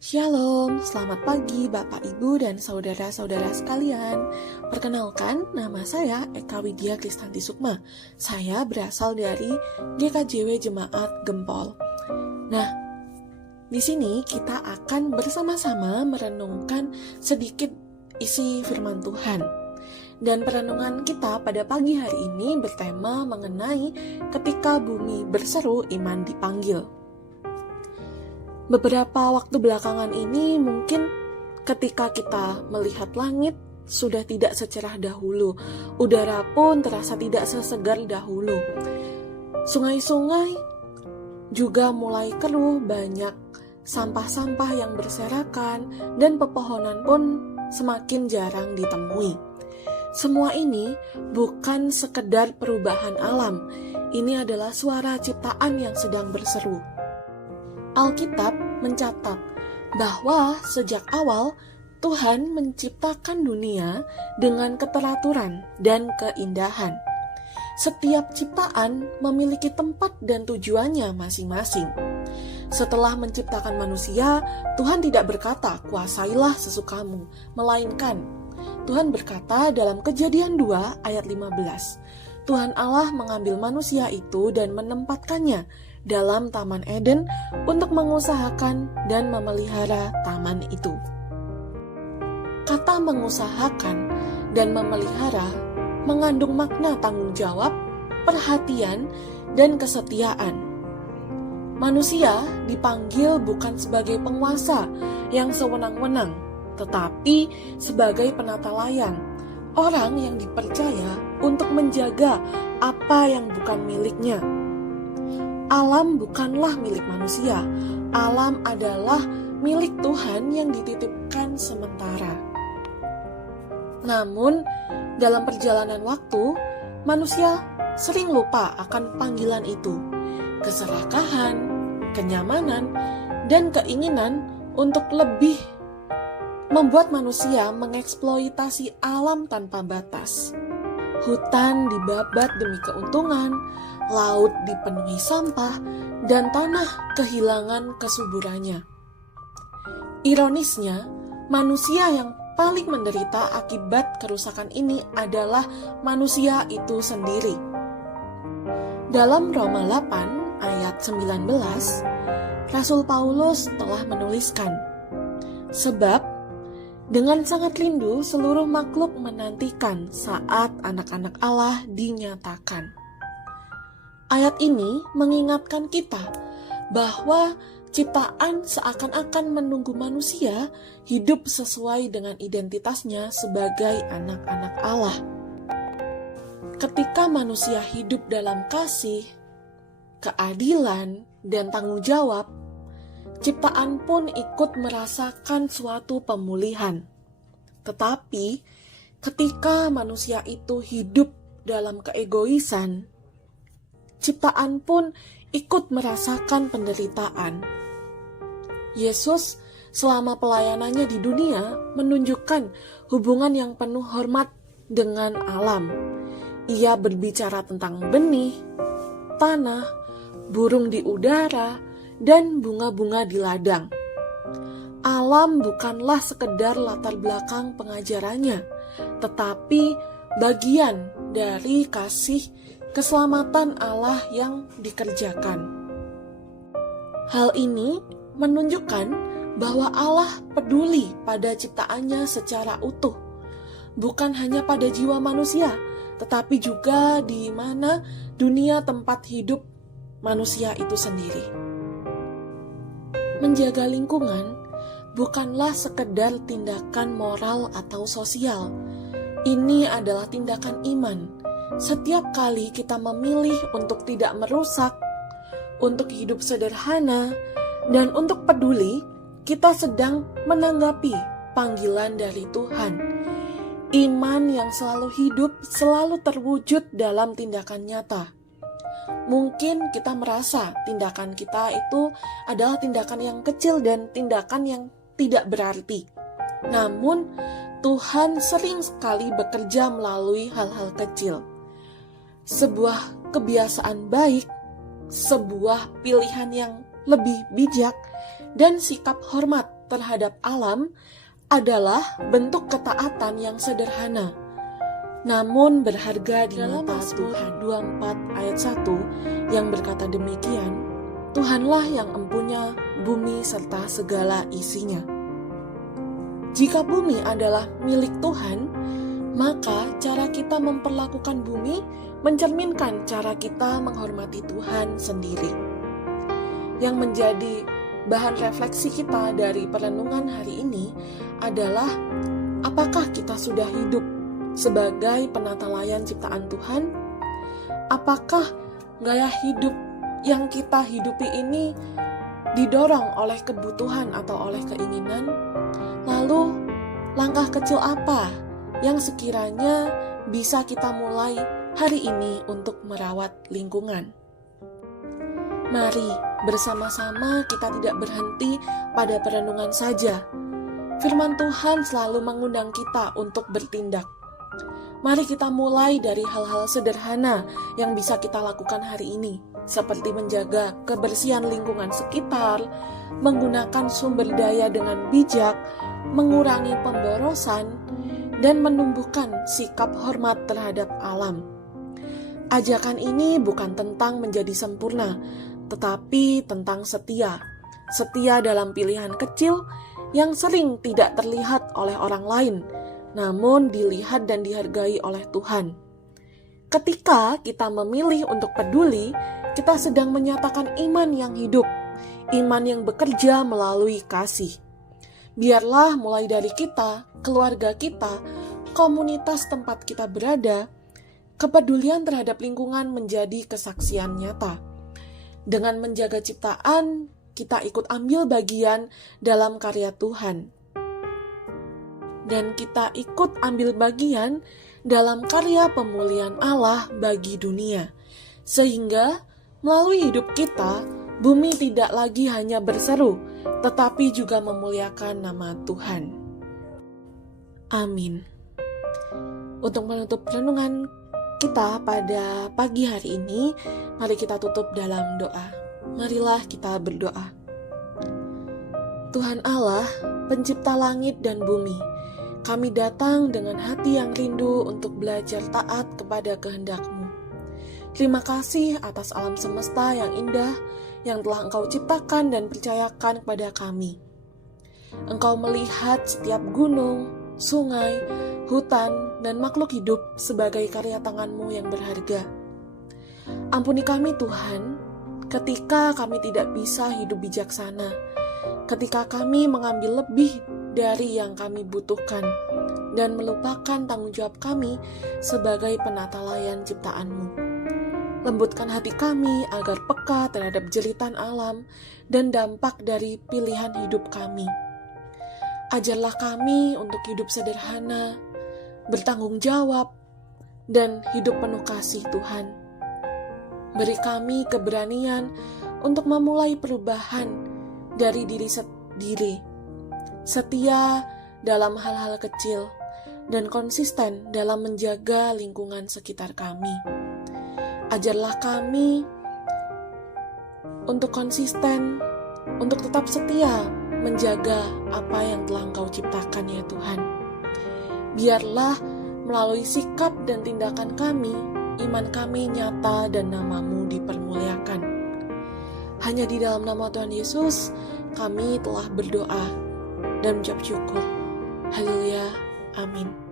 Shalom, selamat pagi Bapak Ibu dan saudara-saudara sekalian. Perkenalkan, nama saya Eka Widya Kristanti Sukma. Saya berasal dari GKJW Jemaat Gempol. Nah, di sini kita akan bersama-sama merenungkan sedikit isi firman Tuhan. Dan perenungan kita pada pagi hari ini bertema mengenai ketika bumi berseru, iman dipanggil. Beberapa waktu belakangan ini mungkin ketika kita melihat langit sudah tidak secerah dahulu. Udara pun terasa tidak sesegar dahulu. Sungai-sungai juga mulai keruh, banyak sampah-sampah yang berserakan dan pepohonan pun semakin jarang ditemui. Semua ini bukan sekedar perubahan alam. Ini adalah suara ciptaan yang sedang berseru. Alkitab mencatat bahwa sejak awal Tuhan menciptakan dunia dengan keteraturan dan keindahan. Setiap ciptaan memiliki tempat dan tujuannya masing-masing. Setelah menciptakan manusia, Tuhan tidak berkata, "Kuasailah sesukamu," melainkan Tuhan berkata dalam Kejadian 2 ayat 15, Tuhan Allah mengambil manusia itu dan menempatkannya dalam Taman Eden untuk mengusahakan dan memelihara taman itu. Kata mengusahakan dan memelihara mengandung makna tanggung jawab, perhatian, dan kesetiaan. Manusia dipanggil bukan sebagai penguasa yang sewenang-wenang, tetapi sebagai penata layang, orang yang dipercaya untuk menjaga apa yang bukan miliknya. Alam bukanlah milik manusia, alam adalah milik Tuhan yang dititipkan sementara. Namun, dalam perjalanan waktu, manusia sering lupa akan panggilan itu. Keserakahan, kenyamanan, dan keinginan untuk lebih membuat manusia mengeksploitasi alam tanpa batas. Hutan dibabat demi keuntungan, laut dipenuhi sampah, dan tanah kehilangan kesuburannya. Ironisnya, manusia yang paling menderita akibat kerusakan ini adalah manusia itu sendiri. Dalam Roma 8 ayat 19, Rasul Paulus telah menuliskan, "Sebab dengan sangat rindu seluruh makhluk menantikan saat anak-anak Allah dinyatakan." Ayat ini mengingatkan kita bahwa ciptaan seakan-akan menunggu manusia hidup sesuai dengan identitasnya sebagai anak-anak Allah. Ketika manusia hidup dalam kasih, keadilan, dan tanggung jawab, ciptaan pun ikut merasakan suatu pemulihan. Tetapi, ketika manusia itu hidup dalam keegoisan, ciptaan pun ikut merasakan penderitaan. Yesus selama pelayanannya di dunia menunjukkan hubungan yang penuh hormat dengan alam. Ia berbicara tentang benih, tanah, burung di udara, dan bunga-bunga di ladang. Alam bukanlah sekedar latar belakang pengajarannya, tetapi bagian dari kasih keselamatan Allah yang dikerjakan. Hal ini menunjukkan bahwa Allah peduli pada ciptaannya secara utuh, bukan hanya pada jiwa manusia, tetapi juga di mana dunia tempat hidup manusia itu sendiri. Menjaga lingkungan bukanlah sekedar tindakan moral atau sosial. Ini adalah tindakan iman. Setiap kali kita memilih untuk tidak merusak, untuk hidup sederhana, dan untuk peduli, kita sedang menanggapi panggilan dari Tuhan. Iman yang selalu hidup selalu terwujud dalam tindakan nyata. Mungkin kita merasa tindakan kita itu adalah tindakan yang kecil dan tindakan yang tidak berarti. Namun, Tuhan sering sekali bekerja melalui hal-hal kecil. Sebuah kebiasaan baik, sebuah pilihan yang lebih bijak, dan sikap hormat terhadap alam adalah bentuk ketaatan yang sederhana, namun berharga di mata Tuhan. 24 ayat 1 yang berkata demikian, Tuhanlah yang empunya bumi serta segala isinya. Jika bumi adalah milik Tuhan, maka cara kita memperlakukan bumi mencerminkan cara kita menghormati Tuhan sendiri. Yang menjadi bahan refleksi kita dari perenungan hari ini adalah apakah kita sudah hidup sebagai penata layan ciptaan Tuhan? Apakah gaya hidup yang kita hidupi ini didorong oleh kebutuhan atau oleh keinginan? Lalu, langkah kecil apa yang sekiranya bisa kita mulai hari ini untuk merawat lingkungan? Mari bersama-sama kita tidak berhenti pada perenungan saja. Firman Tuhan selalu mengundang kita untuk bertindak. Mari kita mulai dari hal-hal sederhana yang bisa kita lakukan hari ini, seperti menjaga kebersihan lingkungan sekitar, menggunakan sumber daya dengan bijak, mengurangi pemborosan, dan menumbuhkan sikap hormat terhadap alam. Ajakan ini bukan tentang menjadi sempurna, tetapi tentang setia. Setia dalam pilihan kecil yang sering tidak terlihat oleh orang lain, namun dilihat dan dihargai oleh Tuhan. Ketika kita memilih untuk peduli, kita sedang menyatakan iman yang hidup, iman yang bekerja melalui kasih. Biarlah mulai dari kita, keluarga kita, komunitas tempat kita berada, kepedulian terhadap lingkungan menjadi kesaksian nyata. Dengan menjaga ciptaan, kita ikut ambil bagian dalam karya Tuhan. Dan kita ikut ambil bagian dalam karya pemulihan Allah bagi dunia. Sehingga melalui hidup kita, bumi tidak lagi hanya berseru, tetapi juga memuliakan nama Tuhan. Amin. Untuk menutup renungan kita pada pagi hari ini, mari kita tutup dalam doa. Marilah kita berdoa. Tuhan Allah, pencipta langit dan bumi, kami datang dengan hati yang rindu untuk belajar taat kepada kehendak-Mu. Terima kasih atas alam semesta yang indah yang telah Engkau ciptakan dan percayakan kepada kami. Engkau melihat setiap gunung, sungai, hutan, dan makhluk hidup sebagai karya tangan-Mu yang berharga. Ampuni kami Tuhan, ketika kami tidak bisa hidup bijaksana, ketika kami mengambil lebih dari yang kami butuhkan, dan melupakan tanggung jawab kami sebagai penata layan ciptaan-Mu. Lembutkan hati kami agar peka terhadap jeritan alam dan dampak dari pilihan hidup kami. Ajarlah kami untuk hidup sederhana, bertanggung jawab, dan hidup penuh kasih Tuhan. Beri kami keberanian untuk memulai perubahan dari diri sendiri, setia dalam hal-hal kecil, dan konsisten dalam menjaga lingkungan sekitar kami. Ajarlah kami untuk konsisten, untuk tetap setia menjaga apa yang telah Engkau ciptakan ya Tuhan. Biarlah melalui sikap dan tindakan kami, iman kami nyata dan nama-Mu dipermuliakan. Hanya di dalam nama Tuhan Yesus, kami telah berdoa dan mengucap syukur. Haleluya, amin.